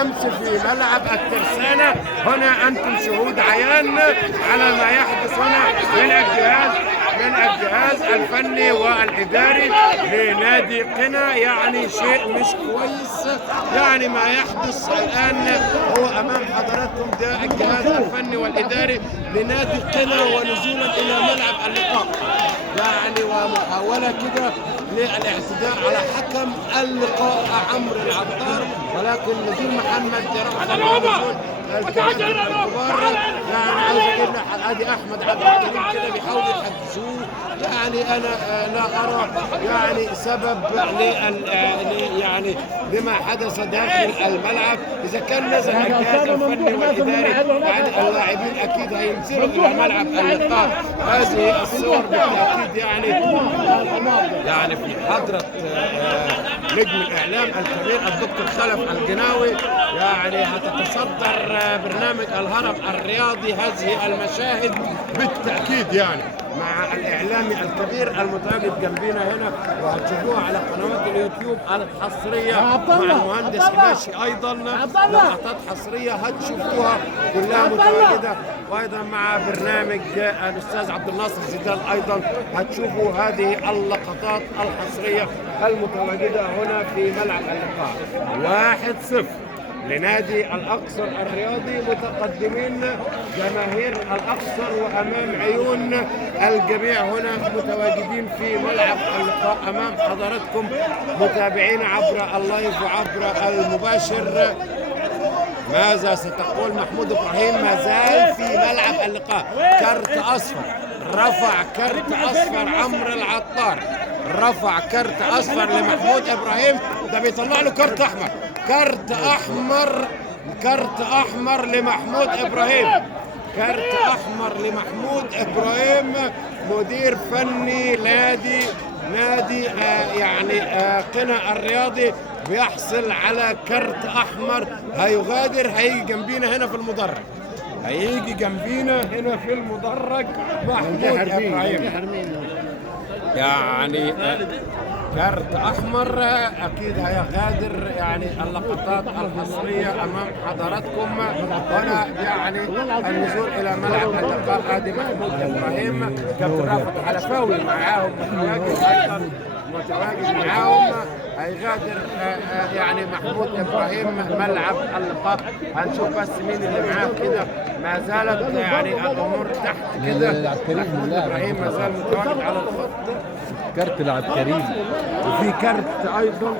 أمس في ملعب الترسانة. هنا أنتم شهود عيان على ما يحدث هنا من الجهاز الفني والإداري لنادي قنا. يعني شيء مش كويس. يعني ما يحدث الآن هو أمام حضراتكم، ده الجهاز الفني والإداري لنادي قنا ونزولا إلى ملعب اللقاء، يعني ومحاولة كده للاعتداء على حكم اللقاء عمرو العطار، ولكن نزول محمد رفض نزول الكبار. يعني عاوز اقول لك ادي احمد عبد الكريم كده بيحاولوا يحجزوه. يعني انا لا ارى يعني سبب يعني لما حدث داخل الملعب. اذا كان نزل الجهاز الفني والاداري يعني اللاعبين اكيد هينزلوا الى ملعب اللقاء. هذه الصور بالتاكيد يعني في حضره نجم الاعلام الكبير الدكتور خلف الجناوي. يعني هتتصدر برنامج الهرم الرياضي هذه المشاهد بالتاكيد، يعني مع الاعلامي الكبير المتواجد جنبينا هنا، وهتشوفوها على قنوات اليوتيوب الحصريه مع المهندس إباشي. ايضا لقطات حصريه هتشوفوها كلها متواجده، وايضا مع برنامج الاستاذ عبد الناصر زيدان ايضا هتشوفوا هذه اللقطات الحصريه المتواجده هنا في ملعب اللقاء. 1-0 لنادي الأقصر الرياضي، متقدمين جماهير الأقصر وأمام عيون الجميع هنا متواجدين في ملعب اللقاء أمام حضراتكم متابعين عبر اللايف وعبر المباشر. ماذا ستقول محمود إبراهيم؟ ما زال في ملعب اللقاء. كارت أصفر، رفع كارت أصفر عمرو العطار، رفع كارت أصفر لمحمود إبراهيم. ده بيطلع له كارت أحمر، كارت أحمر لمحمود إبراهيم، كارت أحمر لمحمود إبراهيم مدير فني نادي يعني قنا الرياضي بيحصل على كارت أحمر. هيغادر، هيجي جنبينا هنا في المدرج، هيجي جنبينا هنا في المدرج محمود إبراهيم. يعني كارت احمر اكيد هيغادر. يعني اللقطات الحصريه امام حضراتكم هنا، يعني النزول الى ملعب اللقاء. ادي محمود ابراهيم، كابتن رافت حلفاوي معاهم متواجد معاهم. هيغادر يعني محمود ابراهيم ملعب اللقاء. هنشوف بس مين اللي معاه كده. ما زالت يعني الامور تحت كده. محمود ابراهيم ما زال متواجد على الخط. كارت لعب كريم، وفي كارت ايضا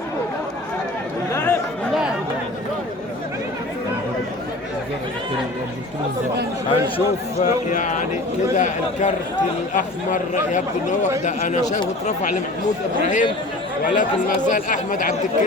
هنشوف يعني كده الكارت الاحمر. يبدو ان هو ده انا شايفه اترفع لمحمود ابراهيم، ولكن ما زال احمد عبد الكريم